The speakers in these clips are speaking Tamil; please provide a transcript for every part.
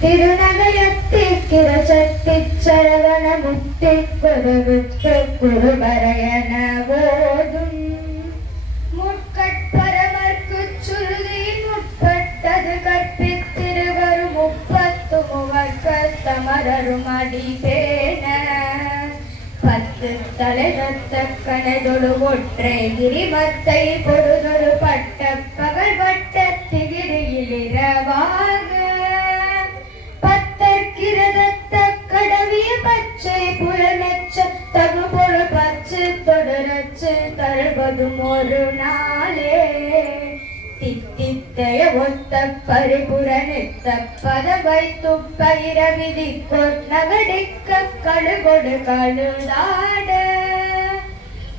திருநகையத்திற்கிரசத்தி சரவண முக்தி குருவிற்கு குருபரையன போதும் முட்கட்பரமர்க்கு சுருதி முற்பட்டது கற்பித்திருவரும் முப்பத்து முவர்க்க தமரரும் அடிபேன பத்து தலைநத்த கணதொடு தகுபொழு பச்சு தொடரச்சு தழுவதும் ஒரு நாளே. தித்தித்தைய ஒத்த பரிபுர நித்த பத வைத்து பயிர விதி கொன்னகடிக்க கழுகொடு கழுதாட.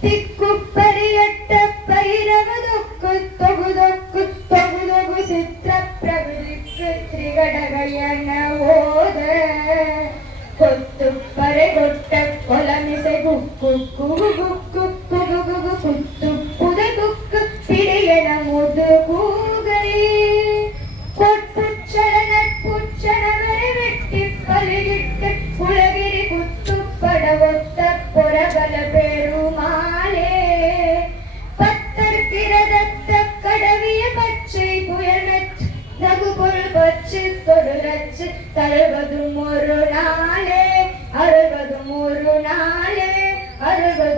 திக்குப்பரியட்ட பைரவதொக்கு தொகுதொக்கு தொகுதொகு சித்திர பிரபுதிக்கு திரிகடகையன ஓத. கொத்து பறை கொட்ட கொலமிசை பிரியன முது கூகை கொட்புச்சன நட்புச்சன வெட்டி பலியிட்டு உலகிரி குத்துப்பட ஒத்த பெருமாளே கடவிய பச்சை புயல் நச்சு பச்சு தருவதும் ஒரு நாளே